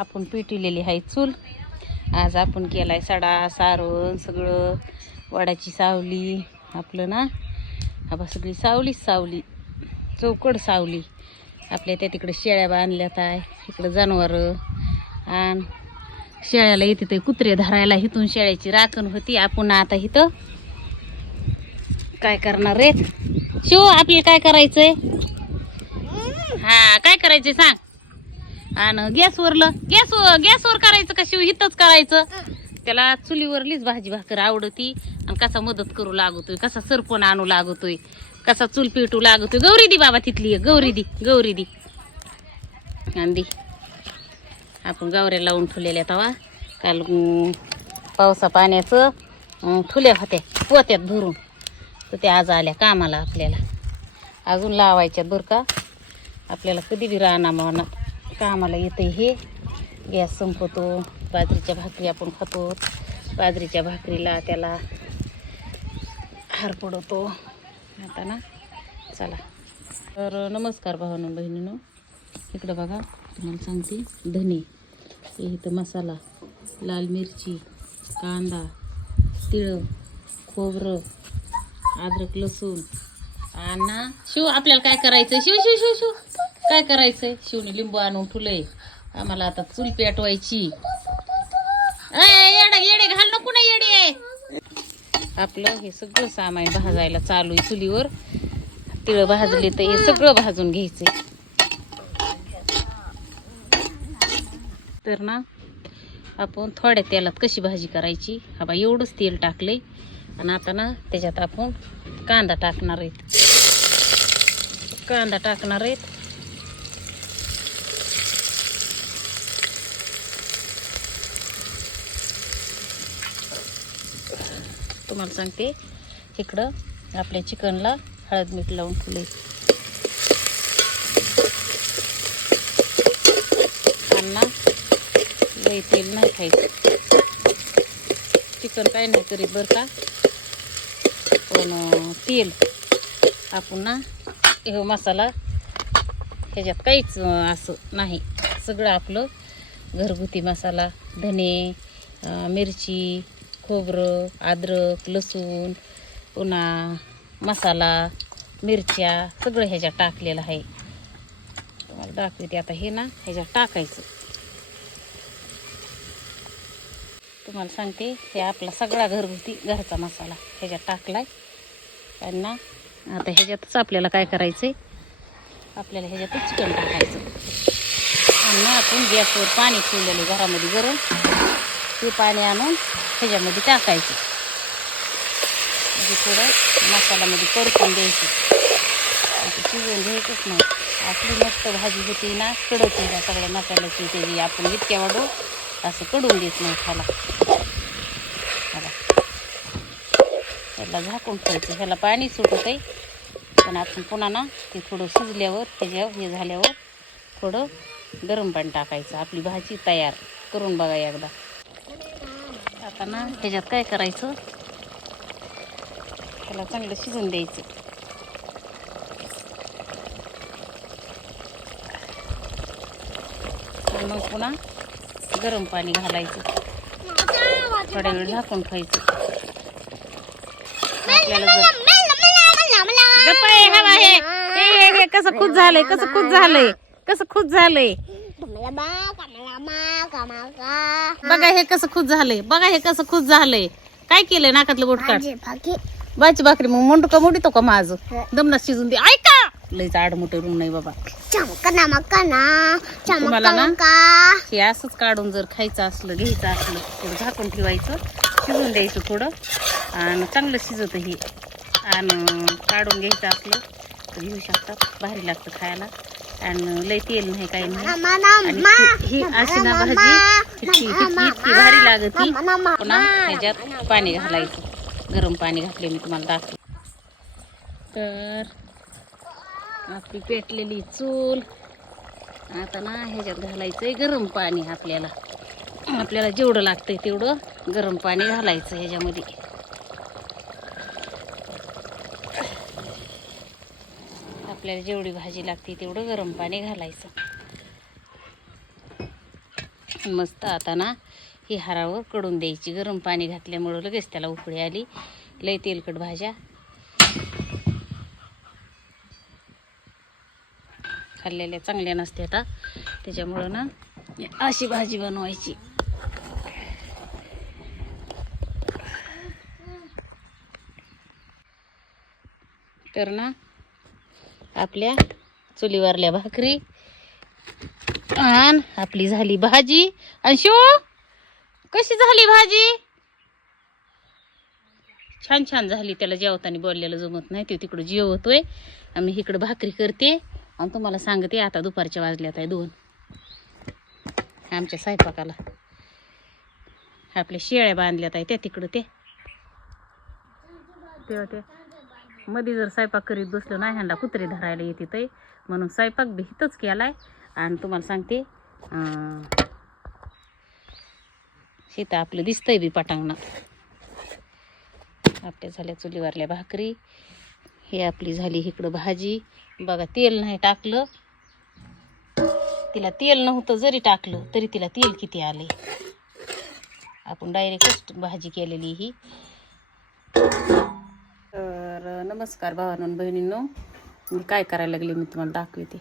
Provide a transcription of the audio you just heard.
आपण पेटवलेली आहे चूल. आज आपण केलाय सडा सारवण सगळं. वडाची सावली आपलं ना, हा सगळी सावलीच सावली, चौकड सावली. आपल्या त्या तिकडे शेळ्या बांधल्यात आहे, इकडं जनावरं. आणि शेळ्याला येते ते कुत्रे धरायला, इथून शेळ्याची राखण होती. आपण आता इथं काय करणार रे शिव, आपल्याला काय करायचंय? हा काय करायचंय सांग. आणि गॅसवर करायचं का शिव? इथंच करायचं. त्याला चुलीवरलीच भाजी भाकर आवडती. आणि कसा मदत करू लागतोय, कसा सरपण आणू लागतोय, कसा चूल पेटू लागतोय. गौरी दी बाबा, तिथली गौरी दी आणि दी. आपण गावऱ्या लावून ठेवलेल्या तवा काल पावसा पाण्याचं ठुल्या होत्या पोत्यात भरून, तर त्या आज आल्या कामाला. आपल्याला अजून लावायच्यात बरं का. आपल्याला कधी बी राहणार कामाला येते हे. गॅस संपतो. बाजरीच्या भाकरी आपण खातो. बाजरीच्या भाकरीला त्याला हार पडतो. आता ना चला तर नमस्कार भावांनो बहिणींनो. इकडं बघा, तुम्हाला सांगते धने, हे इथं मसाला, लाल मिरची, कांदा, तिळ, खोबरं, अद्रक, लसूण. आणि ना शिव आपल्याला काय करायचंय? शिव शिव शिव शिव काय करायचंय? शिवने लिंबू आणून ठुलंय. आम्हाला आता चूल पेटवायची. येडे घाल नको ना येडे. आपलं हे सगळं सामान भाजायला चालू आहे चुलीवर. तिळ भाजले तर हे सगळं भाजून घ्यायचंय. तर ना आपण थोड्या तेलात कशी भाजी करायची, हा बा एवढंच तेल टाकलंय. आणि आता ना त्याच्यात आपण कांदा टाकणार आहेत. तुम्हाला सांगते, इकडं आपल्या चिकनला हळद मीठ लावून ठेवले. अण्णा लई तेल नाही खायचं. चिकन काय नाही करीत बरं का, पण तेल आपण ना हे मसाला ह्याच्यात काहीच असं नाही. सगळं आपलं घरगुती मसाला, धने, मिरची, खोबरं, अद्रक, लसूण, पुन्हा मसाला, मिरच्या सगळं ह्याच्यात टाकलेलं आहे. तुम्हाला दाखवते आता. हे ना ह्याच्यात टाकायचं. तुम्हाला सांगते, हे आपला सगळा घरगुती घरचा मसाला ह्याच्यात टाकलाय. आणि ना आता ह्याच्यातच आपल्याला काय करायचंय, आपल्याला ह्याच्यातच चिकन टाकायचं. आणि ना आपण गॅसवर पाणी ठेवलेलं घरामध्ये गरम, ते पाणी आणून ह्याच्यामध्ये टाकायचं. म्हणजे थोडं मसाल्यामध्ये परतून द्यायचं. आता शिजवून घ्यायचंच नाही. आपली मस्त भाजी होती ना, कडक आहे सगळ्या मसाल्याची. त्याची आपण इतक्या वाढू असं कडून देत नाही खाला. ह्याला झाकून ठेवायचं. ह्याला पाणी सुटत आहे, पण आपण पुन्हा ना ते थोडं शिजल्यावर त्याच्यावर हे झाल्यावर थोडं गरम पाणी टाकायचं. आपली भाजी तयार करून बघा एकदा. आता ना ह्याच्यात काय करायचं, ह्याला चांगलं शिजून द्यायचं. आणि मग पुन्हा गरम पाणी घालायचं. थोड्या वेळ झाकून ठेवायचं. आपल्याला हे कसं खुश झालंय, कसं खुश झालंय, कसं खुश झालंय बघा. हे कसं खुश झालंय बघा, हे कसं खुश झालंय. काय केलंय नाकातलं बोट काढ. बाची भाकरी मग मोंडू का मोडीतो का माझं? दमना शिजून दे. ऐका लईच आडमुठ रूम नाही बाबा. तुम्हाला ना हे असंच काढून जर खायचं असलं, घ्यायचं असलं, थोडं झाकून ठेवायचं, शिजून द्यायचं थोडं. आणि चांगलं शिजत हे. आणि काढून घ्यायचं असलं तर घेऊ शकतात. भारी लागतं खायला. आणि लई तेल नाही काही नाही. आणि ही अशी ना भाजी इतकी भारी लागती. पुन्हा ह्याच्यात पाणी घालायचं. गरम पाणी घातले मी तुम्हाला दाखव. तर आपली पेटलेली चूल. आता ना ह्याच्यात घालायचंय गरम पाणी. आपल्याला जेवढं लागतंय तेवढं गरम पाणी घालायचं ह्याच्यामध्ये. आपल्याला जेवढी भाजी लागते तेवढं गरम पाणी घालायचं. मस्त आता ना ही हरावर कडून द्यायची. गरम पाणी घातल्यामुळं लगेच त्याला उकळी आली. लय तेलकट भाज्या खाल्लेल्या चांगल्या नसते आता, त्याच्यामुळं ना अशी भाजी बनवायची. तर ना आपल्या चुलीवरल्या भाकरी आणि आपली झाली भाजी. आणि शिव कशी झाली भाजी? छान छान झाली. त्याला जेवताना बोललेलं जमत नाही, ते तिकडं जेवतोय, आम्ही इकडं भाकरी करते आणि तुम्हाला सांगते आता दुपारच्या वाजल्यात आहे 2 आमच्या स्वयंपाकाला. आपल्या शेळ्या बांधल्यात आहे त्या तिकडं ते होते. मध्ये जर स्वयंपाक करीत बसलो नाही ह्यांना कुत्रे धरायला येते ते, म्हणून स्वयंपाक बी हितच केलाय. आणि तुम्हाला सांगते शेत आपलं दिसतंय बी पटांगणं. आपल्या झाल्या चुलीवरल्या भाकरी, हे आपली झाली इकडं भाजी. बघा तेल नाही टाकलं, तिला तेल नव्हतं जरी टाकलं तरी तिला तेल किती आले. आपण डायरेक्टच भाजी केलेली ही. तर नमस्कार भावांनो बहिणींनो, मी काय करायला लागले मी तुम्हाला दाखवते.